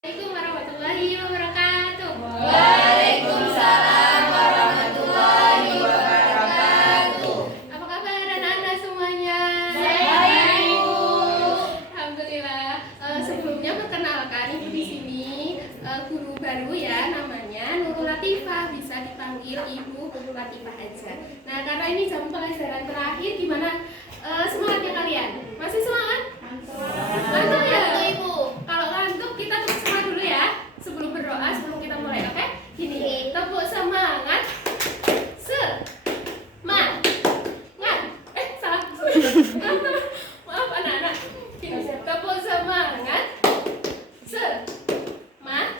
Assalamualaikum warahmatullahi wabarakatuh. Waalaikumsalam warahmatullahi wabarakatuh. Apa kabar anak-anak semuanya? Baik, Bu. Alhamdulillah. Sebelumnya perkenalkan ibu di sini guru baru ya, namanya Nurul Latifah, bisa dipanggil Ibu Latifah aja. Nah, karena ini jam pelajaran terakhir, gimana semangatnya kalian? Masih semangat? Mantap ya, Ibu. Kalau ngantuk kita tepuk semangat dulu ya. Sebelum berdoa, sebelum kita mulai, oke? Gini, tepuk semangat. Salah. Maaf anak-anak. Gini, tepuk semangat. Semangat.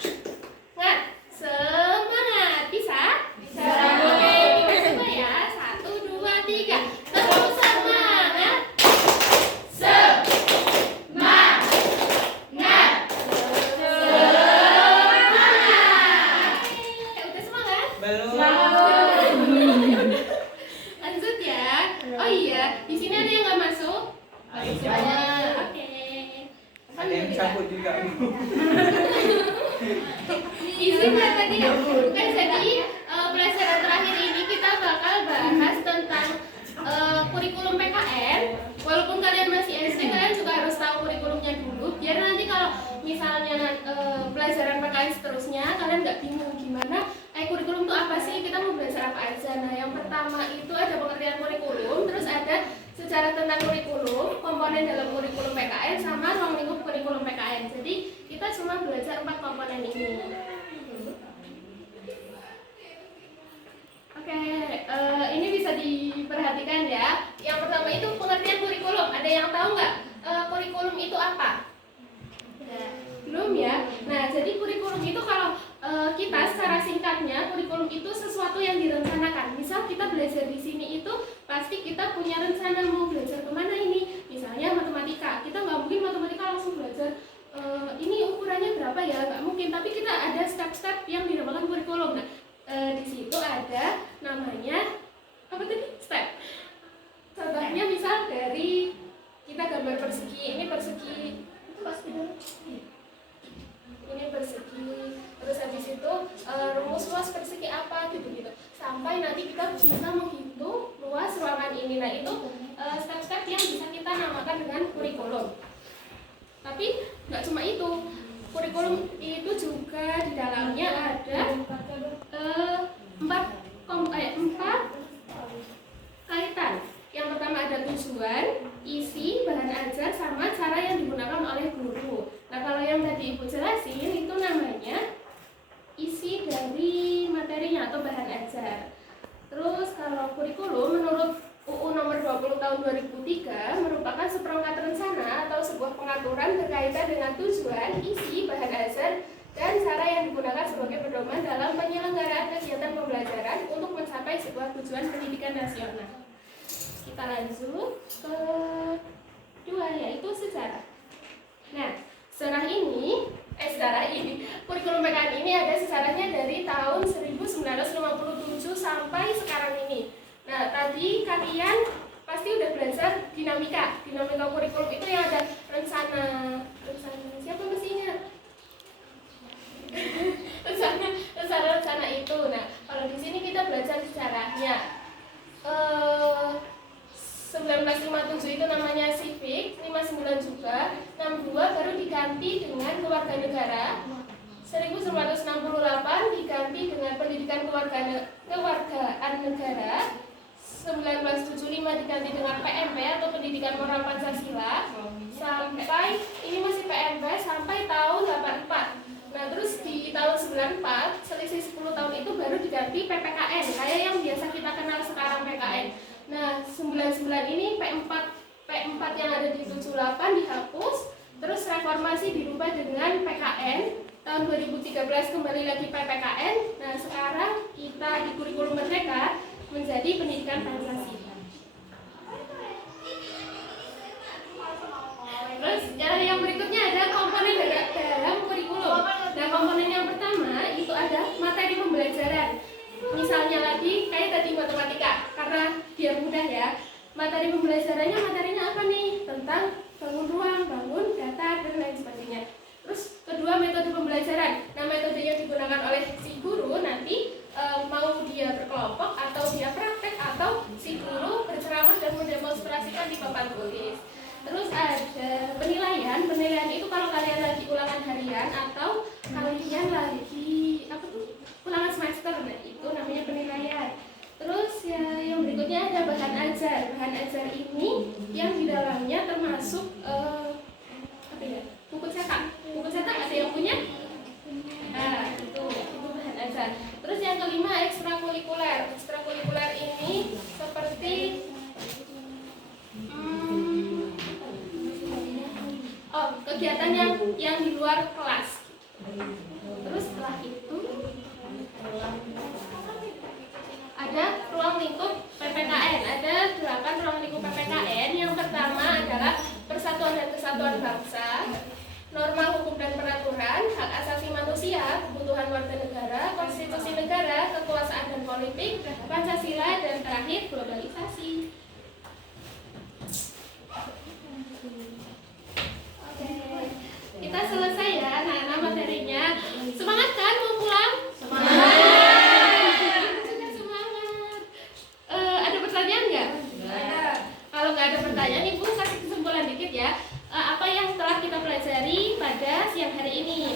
Bisa? Bisa. Oke, kita coba ya. 1, 2, 3. Tepuk semangat. Semangat. Udah semangat? Belum. Lanjut ya. Oh iya, di sini ada yang nggak masuk? Oke. Ada yang cabut juga, Bu. Izin ya tadi. Oke, jadi pelajaran terakhir ini kita bakal bahas tentang kurikulum PKN. Walaupun kalian masih SD, kalian juga harus tahu kurikulumnya dulu. Biar nanti kalau misalnya pelajaran PKN seterusnya kalian nggak bingung gimana. Kurikulum itu apa sih? Kita mau belajar apa aja? Nah, yang pertama itu ada pengertian kurikulum, terus ada sejarah tentang kurikulum, komponen dalam kurikulum PKN, sama ruang lingkup kurikulum PKN. Jadi kita cuma belajar 4 komponen ini. Oke, ini bisa diperhatikan ya. Yang pertama itu pengertian kurikulum. Ada yang tahu nggak kurikulum itu apa? Belum ya. Nah, jadi kurikulum itu kalau kita secara singkatnya, kurikulum itu sesuatu yang direncanakan. Misal kita belajar di sini itu pasti kita punya rencana mau belajar kemana ini. Misalnya matematika, kita nggak mungkin matematika langsung belajar ini ukurannya berapa ya, nggak mungkin. Tapi kita ada step-step yang dinamakan kurikulum. Nah, di situ ada namanya apa tadi? Step. Contohnya misal dari kita gambar persegi, ini persegi ini persegi, terus habis itu rumus luas persegi apa gitu-gitu, sampai nanti kita bisa menghitung luas ruangan ini. Nah, itu step-step yang bisa kita namakan dengan kurikulum. Tapi nggak cuma itu, kurikulum itu juga di dalamnya ada 4 kaitan. Yang pertama ada tujuan, isi, bahan ajar, sama cara yang digunakan oleh guru. Nah, kalau yang tadi Ibu jelasin itu namanya isi dari materinya atau bahan ajar. Terus kalau kurikulum menurut UU nomor 20 tahun 2003 merupakan seperangkat rencana atau sebuah pengaturan berkaitan dengan tujuan, isi, bahan ajar, dan cara yang digunakan sebagai pedoman dalam penyelenggaraan kegiatan pembelajaran untuk mencapai sebuah tujuan pendidikan nasional. Kita lanjut ke 2, yaitu sejarah. Nah, sejarah ini, kurikulum PKN ini ada sejarahnya dari tahun 1957 sampai sekarang ini. Nah, tadi kalian pasti udah belajar dinamika kurikulum itu yang ada rencana siapa mestinya? rencana itu. Nah, kalau di sini kita belajar sejarahnya. 1957 itu namanya civic, 59 juga, 62 baru diganti dengan kewarganegaraan, 1968 diganti dengan pendidikan kewargaan negara, 1975 diganti dengan PMP atau pendidikan moral Pancasila, sampai ini masih PMP sampai tahun 84. Nah, terus di tahun 94, selisih 10 tahun itu baru diganti PPKN, kayak yang biasa kita kenal sekarang PKN. Nah, 99 ini P4 yang ada di 78 dihapus, terus reformasi dirubah dengan PKN. Tahun 2013 kembali lagi PPKN. Nah, sekarang kita di kurikulum merdeka menjadi pendidikan Pancasila. Terus yang berikutnya ada komponen dalam kurikulum. Nah, komponen yang pertama itu ada materi pembelajaran. Misalnya lagi kayak tadi matematika, karena biar mudah ya. Materi pembelajarannya materinya apa nih? Tentang bangun ruang, bangun data, dan lain sebagainya. Terus kedua metode pembelajaran. Nah, metode yang digunakan oleh si guru nanti mau dia berkelompok atau dia praktek atau si guru berceramah dan mendemonstrasikan di papan tulis. Terus ada penilaian. Penilaian itu kalau kalian lagi ulangan harian atau kalian lagi ulangan semester, nah itu namanya penilaian. Terus ya, yang berikutnya ada bahan ajar. Bahan ajar ini yang di dalamnya termasuk buku cetak. Buku cetak ada yang punya? Nah, itu bahan ajar. Terus yang kelima ekstrakurikuler. Ekstrakurikuler ini seperti kegiatan yang di luar kelas. Terus setelah itu ada ruang lingkup PPKN. Ada 8 ruang lingkup PPKN. Yang pertama adalah Persatuan dan Kesatuan Bangsa, norma hukum dan peraturan, hak asasi manusia, kebutuhan warga negara, konstitusi negara, kekuasaan dan politik, Pancasila, dan terakhir globalisasi. Oke, kita selesai ya. Nah, materinya semangat kan mau pulang? Semangat. Semangat. Ada pertanyaan nggak? Kalau nggak ada pertanyaan, Ibu kasih kesimpulan dikit ya. Apa yang telah kita pelajari pada siang hari ini,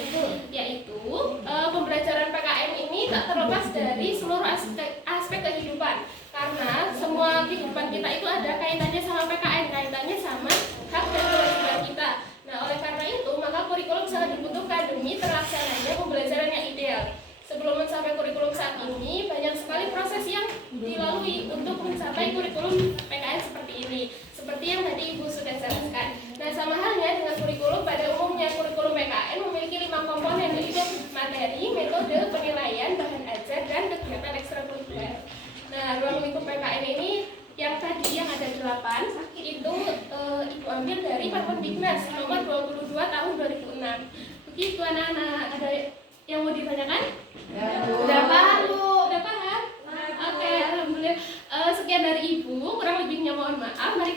yaitu pembelajaran PKN ini tak terlepas dari seluruh aspek kehidupan, karena semua kehidupan kita itu ada kaitannya sama PKN, kaitannya sama hak dan kewajiban kita. Nah, oleh karena itu maka kurikulum sangat dibutuhkan demi terlaksananya pembelajaran yang ideal. Sebelum mencapai kurikulum saat ini, banyak sekali proses yang dilalui untuk mencapai kurikulum PKN seperti ini. Seperti yang tadi Ibu sudah jelaskan. Nah, sama halnya dengan kurikulum, pada umumnya kurikulum PKN memiliki 5 komponen, yaitu materi, metode, penilaian, bahan ajar, dan kegiatan ekstrakurikuler. Nah, ruang lingkup PKN ini yang tadi yang ada 8 itu Ibu ambil dari Permendiknas nomor 22 tahun 2006. Begitu anak-anak, ada yang mau ditanyakan? Udah paham, Bu? Udah paham? Oke, alhamdulillah. Sekian dari Ibu, kurang lebihnya mohon maaf. Mari